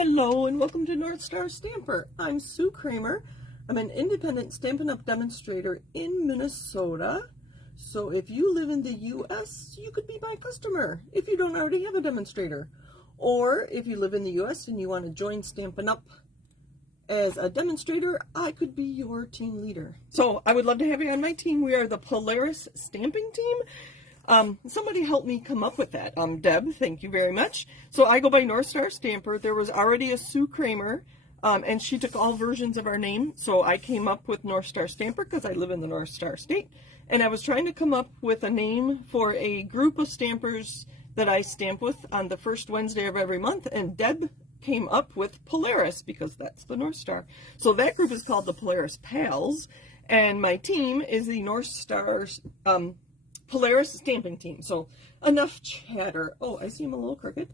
Hello and welcome to North Star Stamper. I'm Sue Kramer. I'm an independent Stampin' Up! Demonstrator in Minnesota. So if you live in the U.S., you could be my customer if you don't already have a demonstrator. Or if you live in the U.S. and you want to join Stampin' Up! As a demonstrator, I could be your team leader. So I would love to have you on my team. We are the Polaris Stamping Team. Somebody helped me come up with that. Deb, thank you very much. So I go by North Star Stamper. There was already a Sue Kramer, and she took all versions of our name. So I came up with North Star Stamper because I live in the North Star State. And I was trying to come up with a name for a group of stampers that I stamp with on the first Wednesday of every month. And Deb came up with Polaris because that's the North Star. So that group is called the Polaris Pals. And my team is the North Star Polaris Stamping Team. So enough chatter. Oh, I see him a little crooked.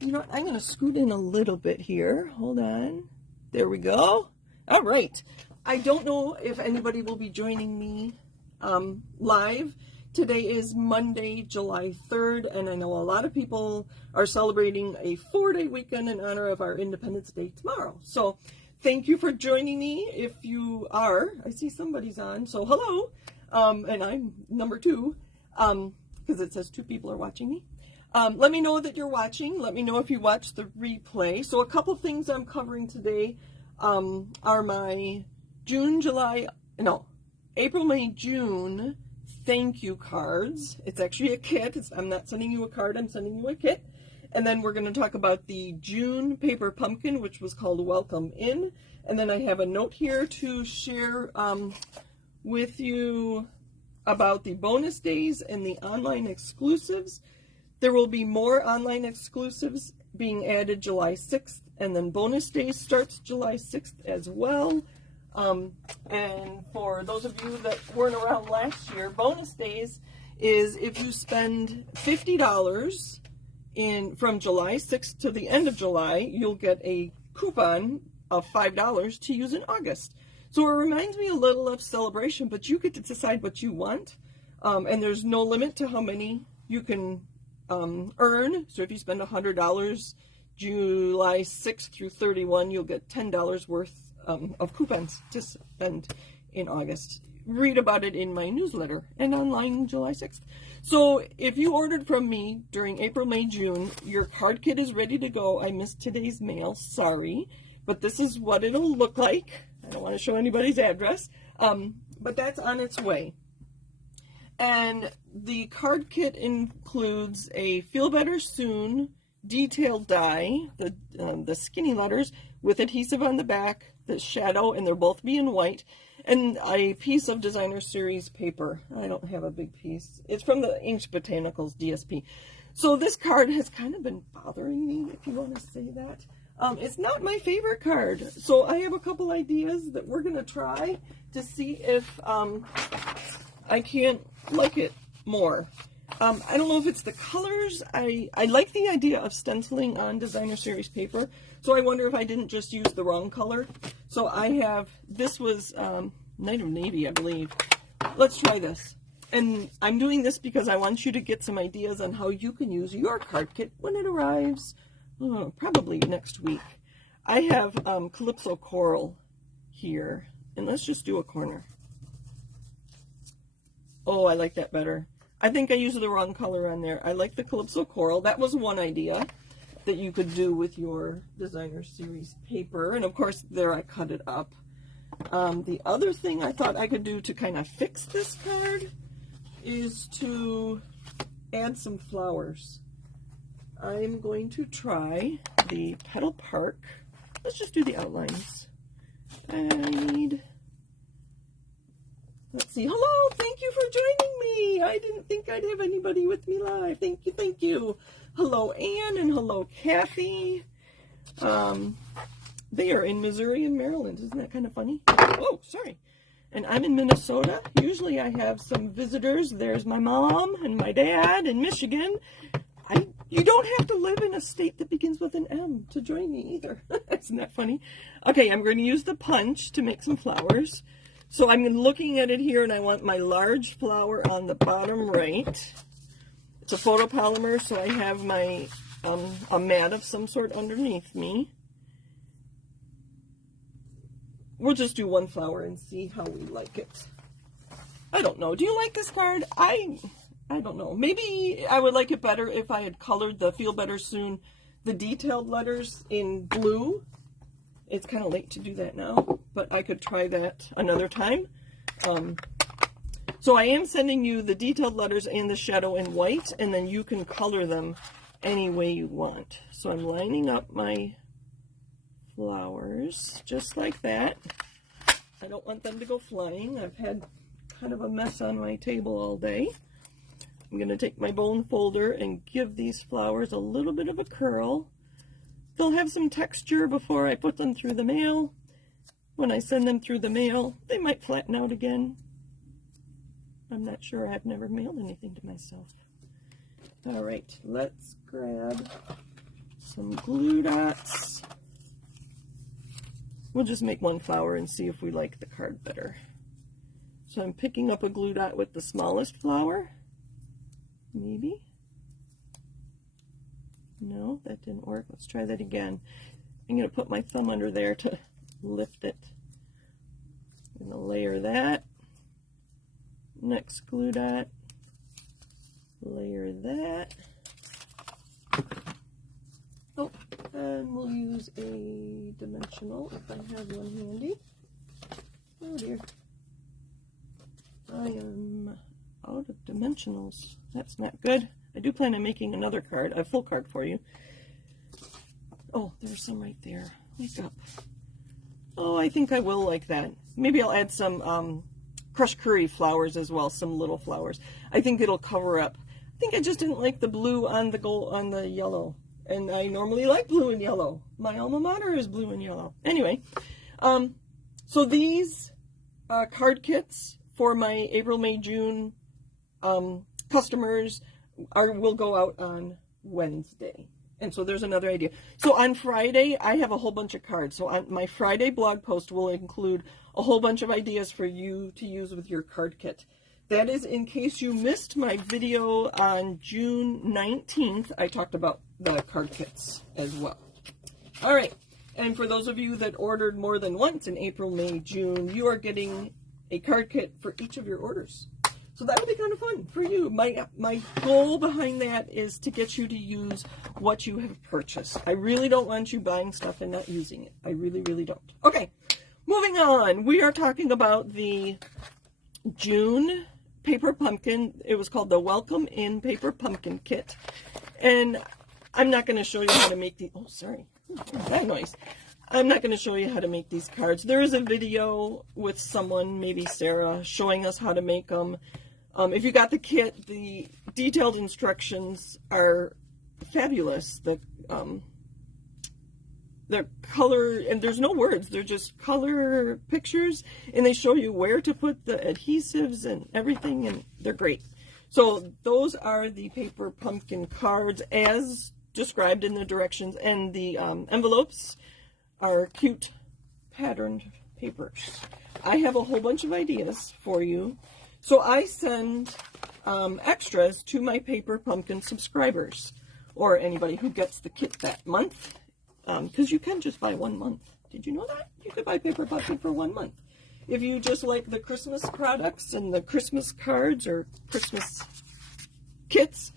You know what? I'm going to scoot in a little bit here. Hold on. There we go. All right. I don't know if anybody will be joining me live. Today is Monday, July 3rd, and I know a lot of people are celebrating a 4-day weekend in honor of our Independence Day tomorrow. So thank you for joining me. If you are, I see somebody's on, so hello. And I'm number 2. Because it says 2 people are watching me. Let me know that you're watching. Let me know if you watch the replay. So a couple things I'm covering today are my April, May, June thank you cards. It's actually a kit. I'm not sending you a card. I'm sending you a kit. And then we're going to talk about the June paper pumpkin, which was called Welcome In. And then I have a note here to share with you about the bonus days and the online exclusives. There will be more online exclusives being added July 6th, and then bonus days starts July 6th as well. And for those of you that weren't around last year, bonus days is if you spend $50 from July 6th to the end of July, you'll get a coupon of $5 to use in August. So it reminds me a little of Celebration, but you get to decide what you want. And there's no limit to how many you can earn. So if you spend $100 July 6th through 31, you'll get $10 worth of coupons to spend in August. Read about it in my newsletter and online July 6th. So if you ordered from me during April, May, June, your card kit is ready to go. I missed today's mail, sorry. But this is what it'll look like. I don't want to show anybody's address, but that's on its way. And the card kit includes a Feel Better Soon detailed die, the skinny letters with adhesive on the back, the shadow, and they'll both be in white, and a piece of Designer Series paper. I don't have a big piece. It's from the Inked Botanicals DSP. So this card has kind of been bothering me, if you want to say that. It's not my favorite card, so I have a couple ideas that we're going to try to see if I can't like it more. I don't know if it's the colors. I like the idea of stenciling on Designer Series paper, so I wonder if I didn't just use the wrong color. So I have, this was Night of Navy, I believe. Let's try this. And I'm doing this because I want you to get some ideas on how you can use your card kit when it arrives. Probably next week. I have Calypso Coral here, and let's just do a corner. Oh, I like that better. I think I used the wrong color on there. I like the Calypso Coral. That was one idea that you could do with your Designer Series paper, and of course there I cut it up. The other thing I thought I could do to kind of fix this card is to add some flowers. I'm going to try the Petal Park. Let's just do the outlines. I need, let's see. Hello, thank you for joining me. I didn't think I'd have anybody with me live. Thank you, thank you. Hello, Anne, and hello, Kathy. They are in Missouri and Maryland. Isn't that kind of funny? Oh, sorry. And I'm in Minnesota. Usually I have some visitors. There's my mom and my dad in Michigan. You don't have to live in a state that begins with an M to join me either. Isn't that funny? Okay, I'm going to use the punch to make some flowers. So I'm looking at it here, and I want my large flower on the bottom right. It's a photopolymer, so I have my a mat of some sort underneath me. we'll just do one flower and see how we like it. I don't know. Do you like this card? I don't know. Maybe I would like it better if I had colored the Feel Better Soon, the detailed letters in blue. It's kind of late to do that now, but I could try that another time. So I am sending you the detailed letters and the shadow in white, and then you can color them any way you want. So I'm lining up my flowers just like that. I don't want them to go flying. I've had kind of a mess on my table all day. I'm going to take my bone folder and give these flowers a little bit of a curl. They'll have some texture before I put them through the mail. When I send them through the mail, they might flatten out again. I'm not sure. I've never mailed anything to myself. All right, let's grab some glue dots. We'll just make one flower and see if we like the card better. So I'm picking up a glue dot with the smallest flower. Maybe. No, that didn't work. Let's try that again. I'm going to put my thumb under there to lift it. I'm going to layer that. Next glue dot, layer that. Oh, and we'll use a dimensional if I have one handy. Oh dear. I am out of dimensionals. That's not good. I do plan on making another card, a full card for you. Oh, there's some right there. Wake up. Oh, I think I will like that. Maybe I'll add some crushed curry flowers as well, some little flowers. I think it'll cover up. I think I just didn't like the blue on the gold, on the yellow, and I normally like blue and yellow. My alma mater is blue and yellow. Anyway, so these card kits for my April, May, June customers will go out on Wednesday. And so there's another idea. So on Friday, I have a whole bunch of cards. So on my Friday blog post will include a whole bunch of ideas for you to use with your card kit. That is in case you missed my video on June 19th. I talked about the card kits as well. All right. And for those of you that ordered more than once in April, May, June, you are getting a card kit for each of your orders. So that would be kind of fun for you. My goal behind that is to get you to use what you have purchased. I really don't want you buying stuff and not using it. I really, really don't. Okay, moving on. We are talking about the June Paper Pumpkin. It was called the Welcome In Paper Pumpkin Kit. And I'm not going to show you how to make the... Oh, sorry. That noise. I'm not going to show you how to make these cards. There is a video with someone, maybe Sarah, showing us how to make them. If you got the kit, the detailed instructions are fabulous. The color, and there's no words, they're just color pictures, and they show you where to put the adhesives and everything, and they're great. So those are the Paper Pumpkin cards as described in the directions, and the envelopes are cute patterned papers. I have a whole bunch of ideas for you. So I send extras to my Paper Pumpkin subscribers, or anybody who gets the kit that month, because you can just buy 1 month. Did you know that? You could buy Paper Pumpkin for 1 month. If you just like the Christmas products and the Christmas cards or Christmas kits,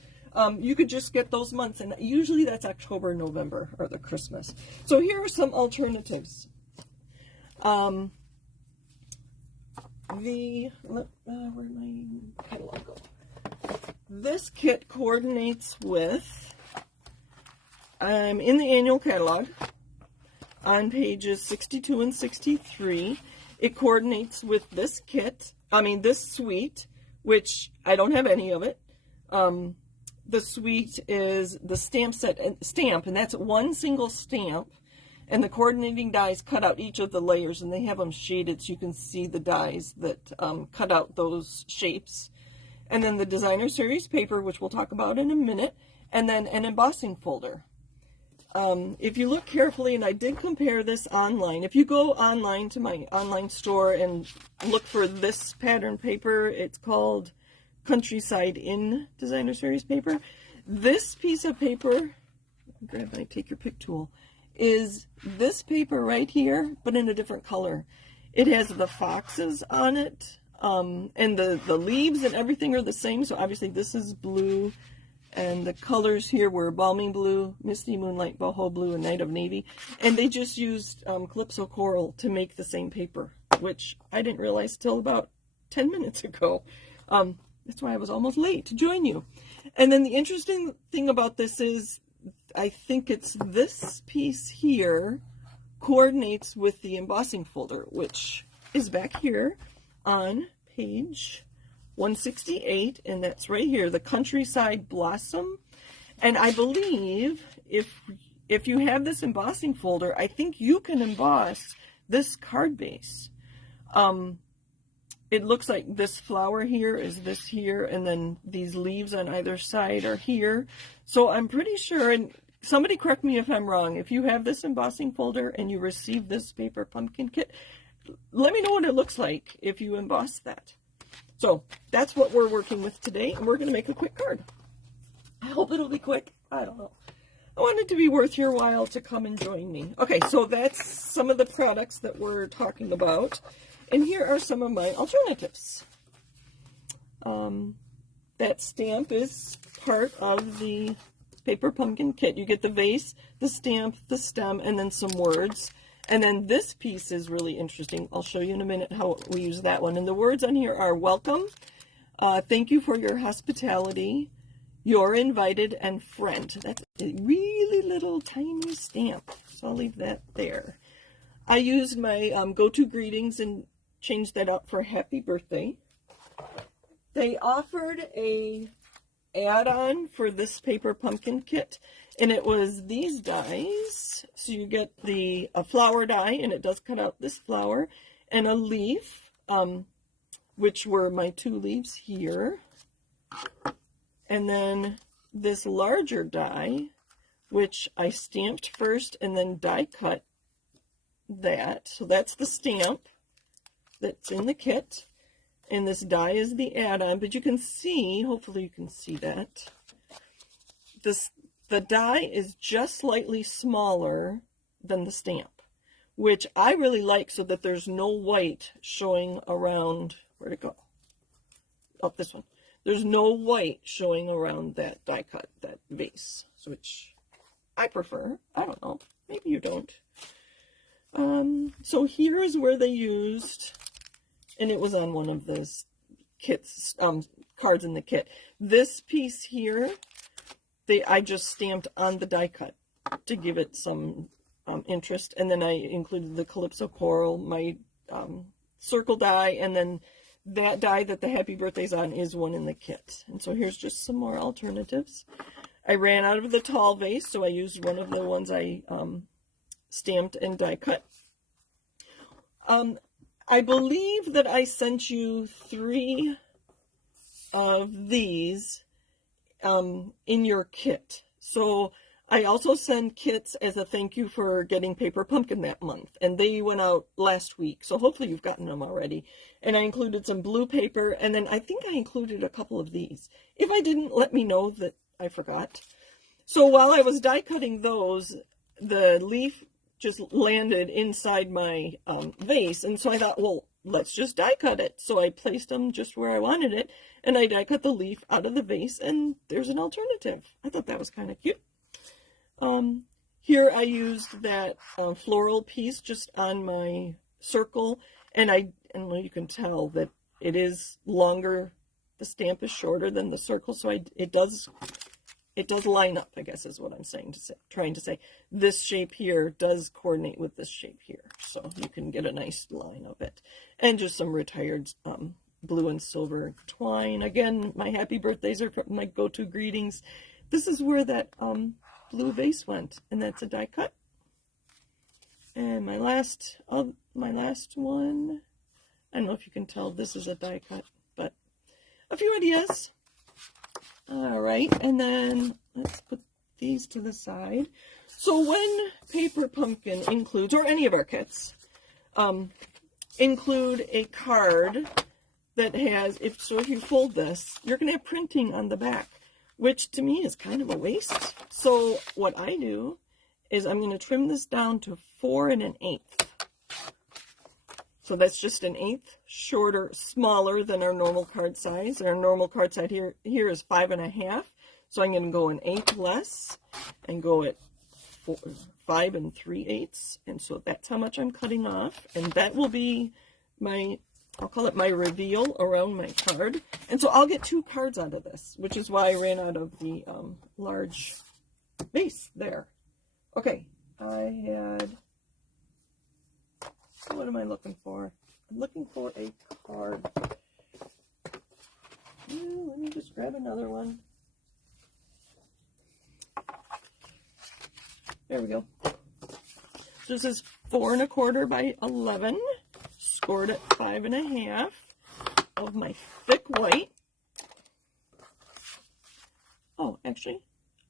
you could just get those months, and usually that's October, November, or the Christmas. So here are some alternatives. Where'd my catalog go? This kit coordinates with, in the annual catalog, on pages 62 and 63, it coordinates with this kit, this suite, which I don't have any of it. The suite is the stamp and that's one single stamp. And the coordinating dies cut out each of the layers, and they have them shaded so you can see the dies that cut out those shapes. And then the designer series paper, which we'll talk about in a minute, and then an embossing folder. If you look carefully, and I did compare this online, if you go online to my online store and look for this pattern paper, it's called Countryside Inn designer series paper. This piece of paper, grab my take your pick tool, is this paper right here, but in a different color. It has the foxes on it, and the leaves and everything are the same. So obviously this is blue, and the colors here were Balming Blue, Misty Moonlight, Boho Blue, and Night of Navy. And they just used Calypso Coral to make the same paper, which I didn't realize till about 10 minutes ago. That's why I was almost late to join you. And then the interesting thing about this is, I think it's this piece here coordinates with the embossing folder, which is back here on page 168, and that's right here, the Countryside Blossom. And I believe if you have this embossing folder, I think you can emboss this card base. It looks like this flower here is this here, and then these leaves on either side are here. So I'm pretty sure, and somebody correct me if I'm wrong, if you have this embossing folder and you receive this paper pumpkin kit, let me know what it looks like if you emboss that. So that's what we're working with today, and we're going to make a quick card. I hope it'll be quick. I don't know. I want it to be worth your while to come and join me. Okay, so that's some of the products that we're talking about. And here are some of my alternatives. That stamp is part of the paper pumpkin kit. You get the vase, the stamp, the stem, and then some words. And then this piece is really interesting. I'll show you in a minute how we use that one. And the words on here are welcome, thank you for your hospitality, you're invited, and friend. That's a really little tiny stamp, so I'll leave that there. I used my go-to greetings and changed that up for happy birthday. They offered a add-on for this paper pumpkin kit, and it was these dies. So you get a flower die, and it does cut out this flower, and a leaf, which were my 2 leaves here, and then this larger die, which I stamped first and then die cut that. So that's the stamp that's in the kit, and this die is the add-on. But you can see, hopefully you can see that, the die is just slightly smaller than the stamp, which I really like, so that there's no white showing around. Where'd it go? Oh, this one. There's no white showing around that die cut, that vase, which I prefer. I don't know. Maybe you don't. So here is where they used, and it was on one of those kits, cards in the kit. This piece here, I just stamped on the die cut to give it some interest, and then I included the Calypso Coral, my circle die, and then that die that the happy birthday's on is one in the kit. And so here's just some more alternatives. I ran out of the tall vase, so I used one of the ones I stamped and die cut. I believe that I sent you 3 of these in your kit. So I also send kits as a thank you for getting Paper Pumpkin that month, and they went out last week, so hopefully you've gotten them already. And I included some blue paper, and then I think I included a couple of these. If I didn't, let me know that I forgot. So while I was die cutting those, the leaf just landed inside my vase, and so I thought, well, let's just die cut it. So I placed them just where I wanted it, and I die cut the leaf out of the vase, and there's an alternative. I thought that was kind of cute. Here I used that floral piece just on my circle, and you can tell that it is longer. The stamp is shorter than the circle, so it does line up, I guess is what I'm trying to say. This shape here does coordinate with this shape here, so you can get a nice line of it. And just some retired blue and silver twine. Again, my happy birthdays are my go-to greetings. This is where that blue vase went, and that's a die cut. And my last one, I don't know if you can tell, this is a die cut, but a few ideas. All right, and then let's put these to the side. So when Paper Pumpkin includes, or any of our kits, include a card that has, if you fold this, you're going to have printing on the back, which to me is kind of a waste. So what I do is I'm going to trim this down to 4 1/8. So that's just an eighth shorter, smaller than our normal card size. Our normal card size here is 5.5. So I'm going to go an eighth less and go at 5 3/8. And so that's how much I'm cutting off. And that will be my, I'll call it my reveal around my card. And so I'll get 2 cards out of this, which is why I ran out of the large base there. Okay, I had, what am I looking for? I'm looking for a card. Let me just grab another one. There we go. So this is 4 1/4 by 11, scored at 5.5 of my thick white. Oh, actually,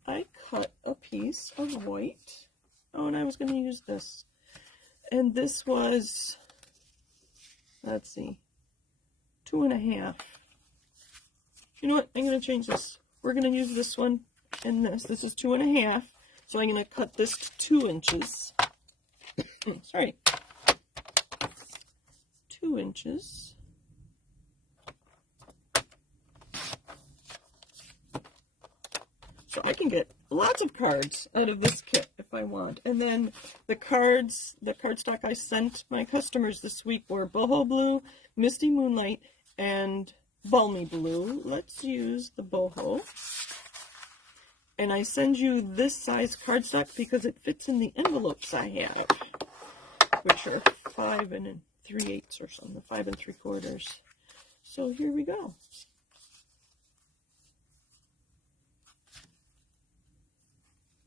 I cut a piece of white. Oh, and I was going to use this. And this was, let's see, 2.5. You know what? I'm going to change this. We're going to use this one and this. This is 2.5. So I'm going to cut this to 2 inches. Sorry. 2 inches. So I can get lots of cards out of this kit if I want. And then the cards, the cardstock I sent my customers this week were Boho Blue, Misty Moonlight, and Balmy Blue. Let's use the Boho. And I send you this size cardstock because it fits in the envelopes I have, which are 5 3/8 or something, 5 3/4. So here we go.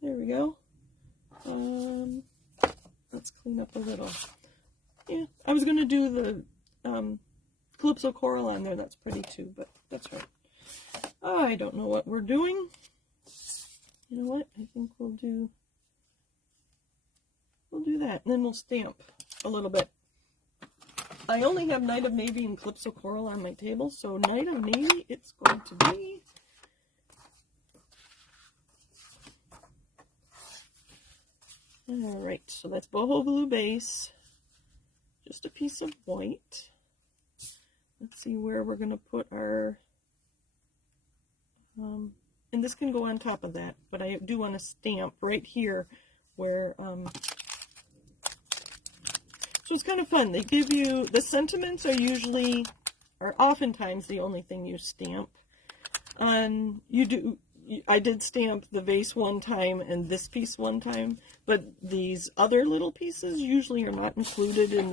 There we go. Let's clean up a little. Yeah, I was going to do the Calypso Coral on there. That's pretty too, but that's right. I don't know what we're doing. You know what? I think we'll do that, and then we'll stamp a little bit. I only have Night of Navy and Calypso Coral on my table, so Night of Navy it's going to be. Alright, so that's Boho Blue base, just a piece of white. Let's see where we're going to put our, and this can go on top of that, but I do want to stamp right here where, so it's kind of fun. They give you, the sentiments are oftentimes the only thing you stamp. I did stamp the vase one time and this piece one time, but these other little pieces usually are not included in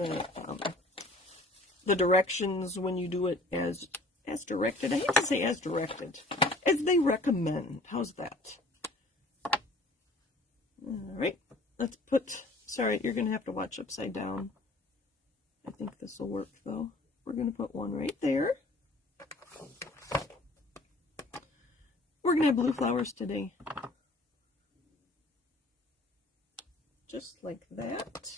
the directions when you do it as directed. I hate to say as directed, as they recommend. How's that? All right, let's put, sorry, you're going to have to watch upside down. I think this will work though. We're going to put one right there. We're going to have blue flowers today. Just like that.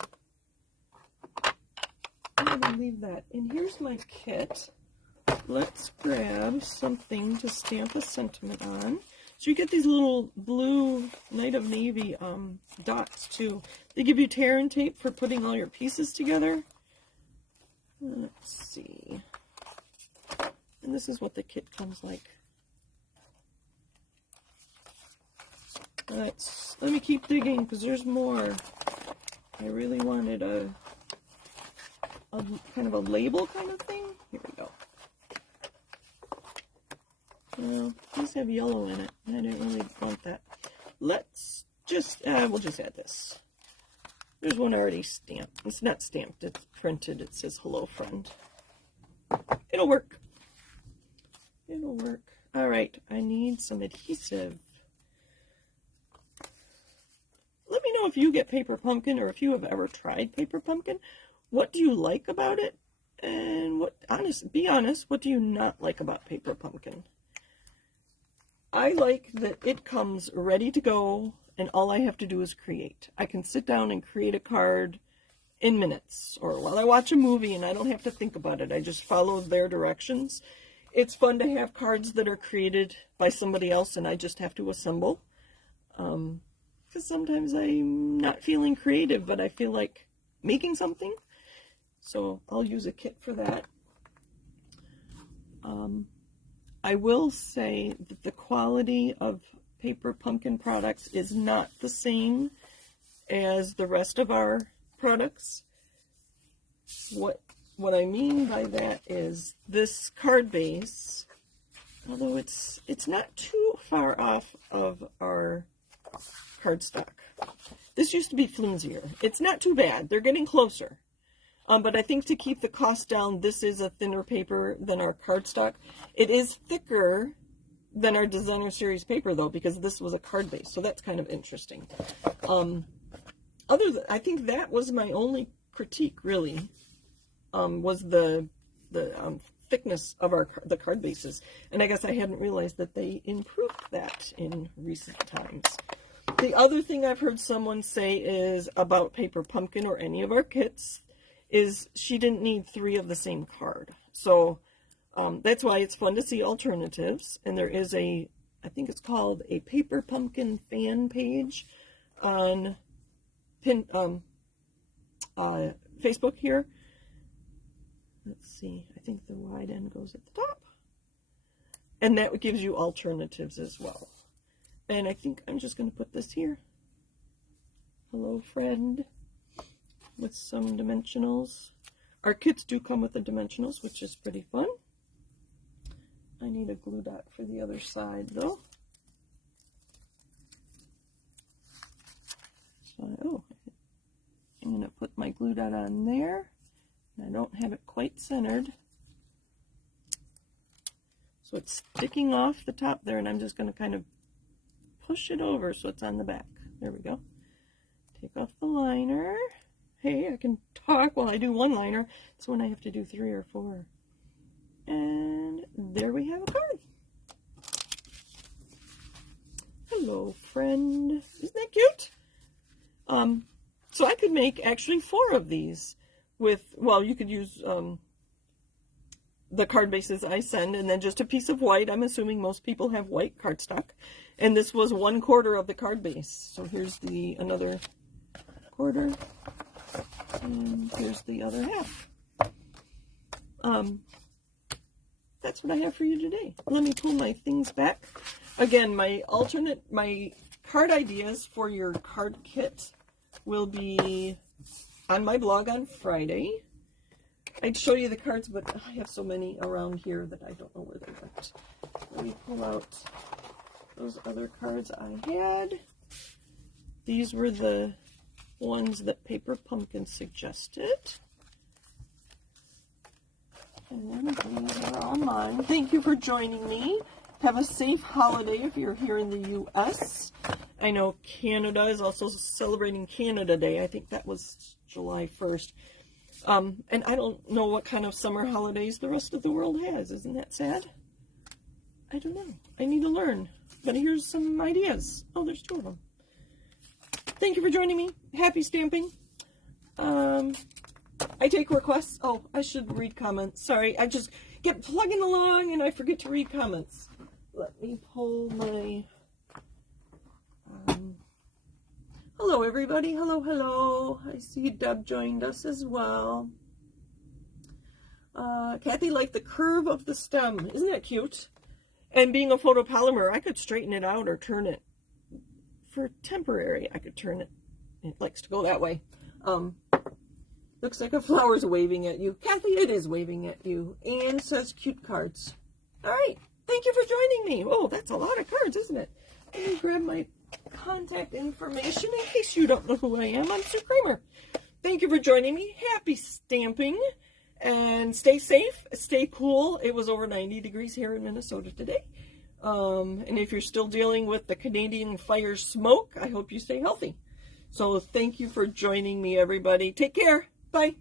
I'm going to leave that. And here's my kit. Let's grab something to stamp a sentiment on. So you get these little blue Night of Navy dots too. They give you tear and tape for putting all your pieces together. Let's see. And this is what the kit comes like. Let me keep digging because there's more. I really wanted a kind of a label kind of thing. Here we go. Well, these have yellow in it, and I didn't really want that. Let's just, we'll just add this. There's one already stamped. It's not stamped, it's printed. It says, hello, friend. It'll work. It'll work. All right, I need some adhesive. Let me know if you get Paper Pumpkin or if you have ever tried Paper Pumpkin. What do you like about it? And be honest, what do you not like about Paper Pumpkin? I like that it comes ready to go and all I have to do is create. I can sit down and create a card in minutes or while I watch a movie and I don't have to think about it. I just follow their directions. It's fun to have cards that are created by somebody else and I just have to assemble. Because sometimes I'm not feeling creative, but I feel like making something. So I'll use a kit for that. I will say that the quality of Paper Pumpkin products is not the same as the rest of our products. What I mean by that is this card base, although it's not too far off of our cardstock. This used to be flimsier. It's not too bad. They're getting closer. But I think to keep the cost down, this is a thinner paper than our cardstock. It is thicker than our Designer Series paper, though, because this was a card base. So that's kind of interesting. I think that was my only critique, really, was the thickness of the card bases. And I guess I hadn't realized that they improved that in recent times. The other thing I've heard someone say is about Paper Pumpkin or any of our kits is she didn't need 3 of the same card. So that's why it's fun to see alternatives. And there is I think it's called a Paper Pumpkin fan page on Facebook here. Let's see, I think the wide end goes at the top. And that gives you alternatives as well. And I think I'm just going to put this here. Hello, friend. With some dimensionals. Our kits do come with the dimensionals, which is pretty fun. I need a glue dot for the other side, though. So, I'm going to put my glue dot on there. I don't have it quite centered. So it's sticking off the top there, and I'm just going to kind of push it over so it's on the back. There we go. Take off the liner. Hey, I can talk while I do one liner. It's when I have to do 3 or 4. And there we have a card. Hello, friend. Isn't that cute? So I could make actually 4 of these with, well, you could use the card bases I send and then just a piece of white. I'm assuming most people have white cardstock. And this was 1/4 of the card base. So here's another quarter. And here's the other half. That's what I have for you today. Let me pull my things back. Again, my card ideas for your card kit will be on my blog on Friday. I'd show you the cards, but I have so many around here that I don't know where they went. Let me pull out those other cards I had. These were the ones that Paper Pumpkin suggested. And these are all mine. Thank you for joining me. Have a safe holiday if you're here in the U.S. I know Canada is also celebrating Canada Day. I think that was July 1st. And I don't know what kind of summer holidays the rest of the world has. Isn't that sad? I don't know. I need to learn. But here's some ideas. Oh, there's 2 of them. Thank you for joining me. Happy stamping. I take requests. Oh, I should read comments. Sorry, I just get plugging along and I forget to read comments. Let me pull my... Hello, everybody. Hello, hello. I see Deb joined us as well. Kathy liked the curve of the stem. Isn't that cute? And being a photopolymer, I could straighten it out or turn it. For temporary, I could turn it. It likes to go that way. Looks like a flower's waving at you. Kathy, it is waving at you. Anne says cute cards. All right. Thank you for joining me. Oh, that's a lot of cards, isn't it? Let me grab my contact information in case you don't know who I am. I'm Sue Kramer. Thank you for joining me. Happy stamping. And stay safe. Stay cool. It was over 90 degrees here in Minnesota today. And if you're still dealing with the Canadian fire smoke, I hope you stay healthy. So thank you for joining me, everybody. Take care. Bye.